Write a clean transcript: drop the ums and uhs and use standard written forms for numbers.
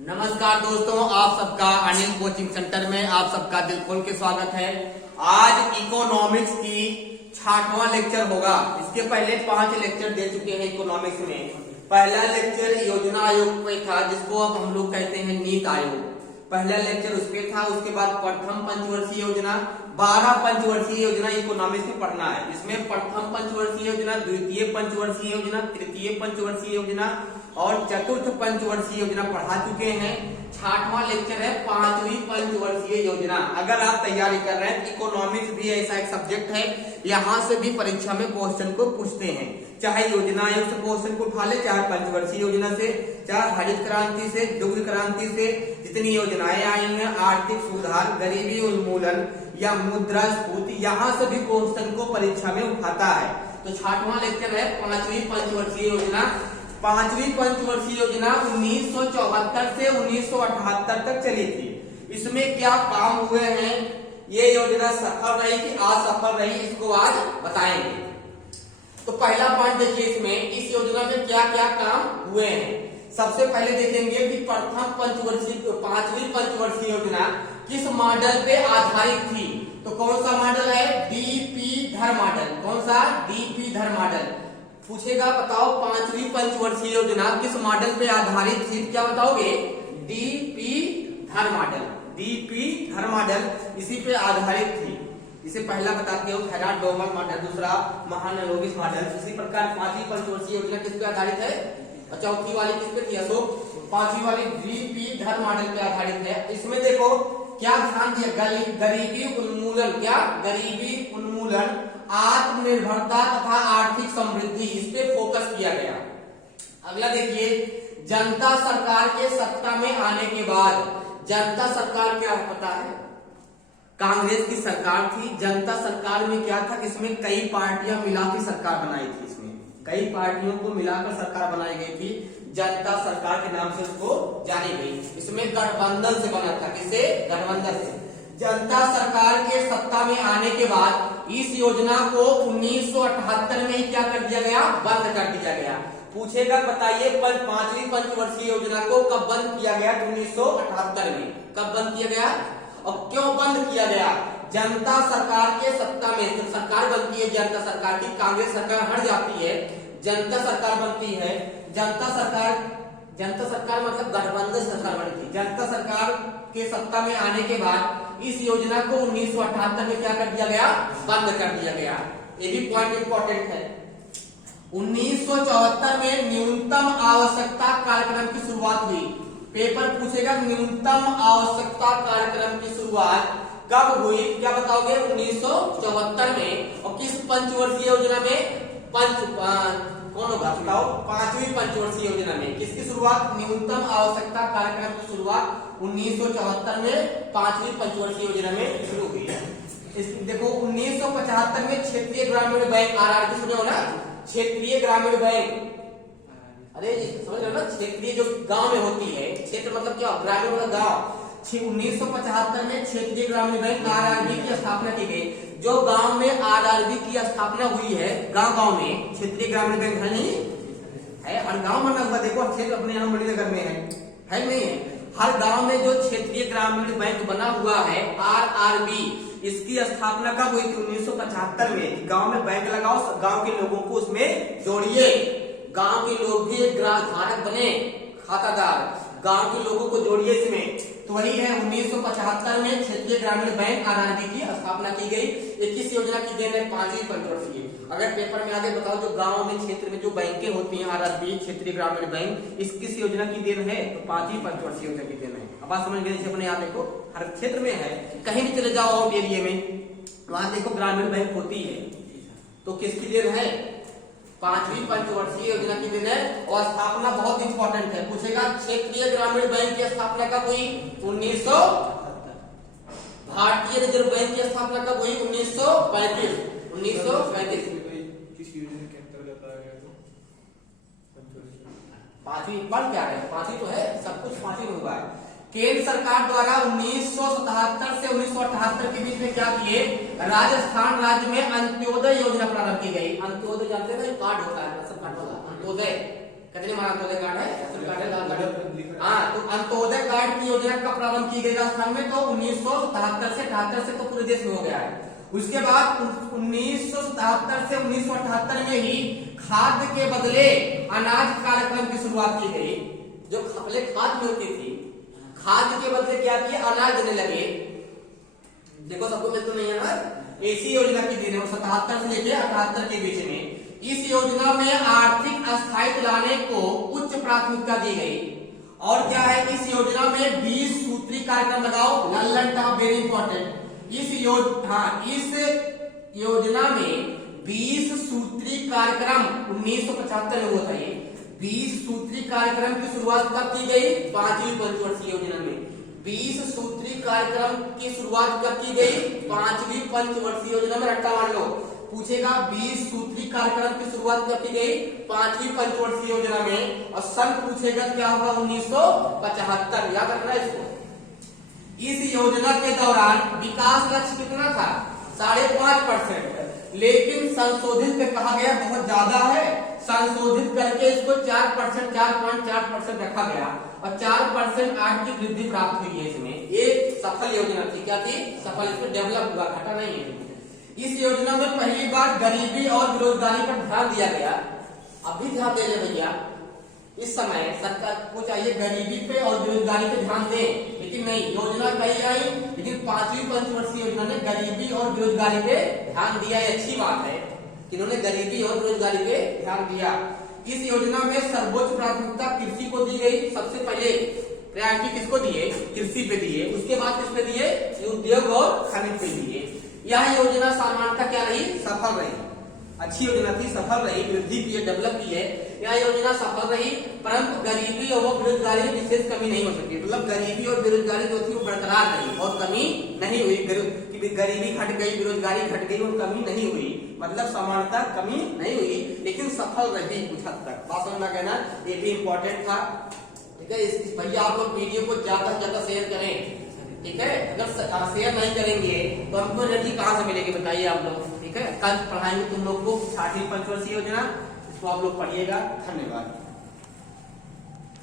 नमस्कार दोस्तों, आप सबका अनिल कोचिंग सेंटर में आप सबका दिल खोल के स्वागत है। आज इकोनॉमिक्स की 60वां लेक्चर होगा। इसके पहले 5 लेक्चर दे चुके हैं इकोनॉमिक्स में। पहला लेक्चर योजना आयोग पे था, जिसको अब हम लोग कहते हैं नीति आयोग। पहला लेक्चर उस पे था। उसके बाद प्रथम पंचवर्षीय योजना, 12 पंचवर्षीय योजना इकोनॉमिक्स में पढ़ना है। इसमें प्रथम पंचवर्षीय योजना, द्वितीय पंचवर्षीय योजना, तृतीय पंचवर्षीय योजना और चतुर्थ पंचवर्षीय योजना पढ़ा चुके हैं। 60वां लेक्चर है 5वीं पंचवर्षीय योजना। अगर आप तैयारी कर रहे हैं, इकोनॉमिक्स भी ऐसा एक सब्जेक्ट है, यहाँ से भी परीक्षा में क्वेश्चन को पूछते हैं। चाहे योजना आयोग से क्वेश्चन को उठा ले, चाहे पंचवर्षीय योजना से, चाहे हरित क्रांति से, दुग्ध क्रांति से, जितनी योजनाएं आई हैं, आर्थिक सुधार, गरीबी उन्मूलन या मुद्रास्फीति, यहाँ से भी क्वेश्चन को परीक्षा में उठाता है। तो 60वां लेक्चर है 5वीं पंचवर्षीय योजना। 5वीं पंचवर्षीय योजना 1974 से 1978 तक चली थी। इसमें क्या काम हुए हैं, ये योजना सफल रही कि असफल रही, इसको आज बताएंगे। तो पहला पॉइंट देखिए, इसमें इस योजना में क्या क्या काम हुए हैं। सबसे पहले देखेंगे कि प्रथम पंचवर्षीय 5वीं पंचवर्षीय योजना किस मॉडल पे आधारित थी। तो कौन सा मॉडल है? डीपी धर मॉडल। कौन सा? डीपी धर मॉडल। पूछेगा बताओ 5वीं पंचवर्षीय योजना किस मॉडल पे आधारित थी, क्या बताओगे? डीपी धर मॉडल। डीपी धर मॉडल इसी पे आधारित थी। इसे पहला बताते हो हेराल्ड डोमर मॉडल, दूसरा महालनोबिस मॉडल। इसी प्रकार 5वीं पंचवर्षीय योजना किस पे आधारित है? चौथी वाली किस पे थी अशोक? 5वीं वाली डीपी धर मॉडल पे आधारित है। इसमें देखो क्या ध्यान दिया, गरीबी उन्मूलन, क्या गरीबी उन्मूलन, आत्मनिर्भरता तथा आर्थिक समृद्धि, इस पे फोकस किया गया। अगला देखिए, जनता सरकार के सत्ता में आने के बाद, जनता सरकार क्या पता है? कांग्रेस की सरकार थी। जनता सरकार में क्या था? इसमें कई पार्टियां मिलाकर सरकार बनाई थी। इसमें कई पार्टियों को मिलाकर सरकार बनाई गई थी। जनता सरकार के नाम से उसको जानी गई। इसमें गठबंधन से बना था। किसे? गठबंधन से। जनता सरकार के सत्ता में आने के बाद इस योजना को 1978 में ही क्या कर दिया गया? बंद कर दिया गया। पूछेगा बताइए 5वीं पंचवर्षीय योजना को कब बंद किया गया? 1978 में। कब बंद किया गया और क्यों बंद किया गया? जनता सरकार के सत्ता में, जब सरकार बनती है जनता सरकार की, कांग्रेस सरकार हट जाती है, जनता सरकार बनती है। जनता सरकार मतलब गठबंधन सरकार बनी थी। जनता सरकार के सत्ता में आने के बाद इस योजना को 1978 में क्या कर दिया गया? बंद कर दिया गया। ये भी पॉइंट इंपॉर्टेंट है। 1974 में न्यूनतम आवश्यकता कार्यक्रम की शुरुआत हुई। पेपर पूछेगा न्यूनतम आवश्यकता कार्यक्रम की शुरुआत कब हुई, क्या बताओगे? 1974 में। और किस पंचवर्षीय योजना में? कौन होगा बताओ? 5वीं पंचवर्षीय योजना में। किसकी शुरुआत? न्यूनतम आवश्यकता कार्यक्रम की शुरुआत 1974 में 5वीं पंचवर्षीय योजना में शुरू हुई। देखो 1975 में क्षेत्रीय ग्रामीण बैंक, आरआरबी सुने हो ना? क्षेत्रीय ग्रामीण बैंक, अरे समझ रहे हो ना? क्षेत्रीय जो गांव में होती है, क्षेत्र मतलब क्या? ग्रामीण मतलब गांव। 1975 में क्षेत्रीय ग्रामीण बैंक आरआरबी की स्थापना की गई। जो गांव में आरआरबी की स्थापना हुई है, गांव में क्षेत्रीय ग्रामीण बैंक है नहीं है? हर गांव बना हुआ, देखो क्षेत्र अपने यहाँ बड़ी नगर में है नहीं है? हर गांव में जो क्षेत्रीय ग्रामीण बैंक बना हुआ है आरआरबी, इसकी स्थापना कब हुई थी? 1975 में। गांव में बैंक लगाओ, गांव के लोगों को उसमें जोड़िए, गांव के लोग भी एक ग्राहक बने, खातादार, गांव के लोगों को जोड़िए इसमें। तो वही है 1975 में क्षेत्रीय ग्रामीण बैंक आरआरबी की स्थापना की गई। ये किस योजना की देन है? 5वीं पंचवर्षीय। अगर पेपर में आगे बताओ, जो गांव में क्षेत्र में जो बैंकें होती हैं आरआरबी, क्षेत्रीय ग्रामीण बैंक, इस किस योजना की देन है? तो 5वीं पंचवर्षीय योजना की देन है। अब बात समझ गए? जैसे अपने यहाँ देखो हर क्षेत्र में है, कहीं भी चले जाओ आउट एरिया में, वहां देखो ग्रामीण बैंक होती है। तो किसकी देन है? 5वीं पंचवर्षीय योजना की देन है। और स्थापना बहुत इंपॉर्टेंट है, पूछेगा क्षेत्रीय ग्रामीण बैंक की स्थापना कब हुई? 1978। भारतीय रिजर्व बैंक की स्थापना कब हुई? 1935। 1935 किस योजना के अंतर्गत आ गया? तो 5वीं बन क्या है? 5वीं तो है, सब कुछ 5वीं में हुआ है। केंद्र सरकार द्वारा 1977 से 1978 के बीच में क्या किए? राजस्थान राज्य में अंत्योदय योजना प्रारंभ की गई। अंत्योदय जानते हैं? कार्ड होता है, सब कार्ड वाला अंत्योदय। कितने माना अंत्योदय कार्ड है? राशन कार्ड है, आधार कार्ड है। हाँ, तो अंत्योदय कार्ड की योजना कब प्रारंभ की गई राजस्थान में? तो 1977 से 78 से तो पूरे देश में हो गया है। उसके बाद 1977 से 1978 में ही खाद्य के बदले अनाज कार्यक्रम की शुरुआत की गई। जो पहले खाद्य मिलती थी, खाद्य के बदले क्या किए? अनाज देने लगे। देखो सबको मिल तो नहीं है ना? इसी योजना की दिन है 77 से लेके 78 के बीच में। इस योजना में आर्थिक स्थायित्व लाने को उच्च प्राथमिकता दी गई। और क्या है? इस योजना में 20 सूत्री कार्यक्रम लगाओ, लल्लन टॉप वेरी इंपॉर्टेंट। इस योजना में 20 सूत्री कार्यक्रम 1975 में हुआ था। ये 20 सूत्री कार्यक्रम की शुरुआत कब की गई? 5वीं पंचवर्षीय योजना में 20 सूत्री कार्यक्रम की शुरुआत कब की गई? 5वीं पंचवर्षीय योजना में। रट्टा मान लो, पूछेगा 20 सूत्री कार्यक्रम की शुरुआत कब की गई? 5वीं पंचवर्षीय योजना में। और सन पूछेगा क्या होगा? 1975। याद रखना इसको। इस योजना के दौरान विकास लक्ष्य कितना था? 5.5%। लेकिन संशोधित में कहा गया बहुत ज्यादा है, संशोधित करके इसको 4.4% रखा गया और 4% आज की वृद्धि प्राप्त हुई है इसमें। एक सफल योजना थी। क्या थी? सफल। इसमें डेवलप हुआ, घटा नहीं है। इस योजना में पहली बार गरीबी और बेरोजगारी पर ध्यान दिया गया। अभी ध्यान दे ले भैया, इस समय सरकार को चाहिए गरीबी पे और बेरोजगारी पे ध्यान दें, लेकिन नहीं, योजना कही आई, लेकिन 5वीं पंचवर्षीय योजना ने गरीबी और बेरोजगारी पे ध्यान दिया। ये अच्छी बात है कि इन्होंने गरीबी और बेरोजगारी पे ध्यान दिया। इस योजना में सर्वोच्च प्राथमिकता कृषि को दी गई। सबसे पहले प्रायोरिटी किसको दिए? कृषि पे दिए। उसके बाद किस पे दिए? उद्योग और खनिज पे दिए। यह योजना सामान्यतः क्या रही? सफल रही। अच्छी योजना थी, सफल रही, वृद्धि की है, डेवलप की है। यह योजना सफल रही, परंतु गरीबी और बेरोजगारी में विशेष कमी नहीं हो सकती। मतलब गरीबी और बेरोजगारी जो थी वो बरकरार रही और कमी नहीं हुई। गरीबी घट गई, बेरोजगारी घट गई और कमी नहीं हुई। मतलब समानता कमी नहीं हुई, लेकिन सफल रही कुछ हद तक। बात समझना कहना, ये भी इंपॉर्टेंट था। ठीक है, भैया आप लोग वीडियो को ज्यादा से ज्यादा शेयर करें। ठीक है, अगर शेयर नहीं करेंगे तो हमको एनर्जी कहाँ से मिलेगी बताइए आप लोग। ठीक है, कल पढ़ाएंगे तुम लोग को 6वीं पंचवर्षीय योजना, इसको आप लोग पढ़िएगा। धन्यवाद।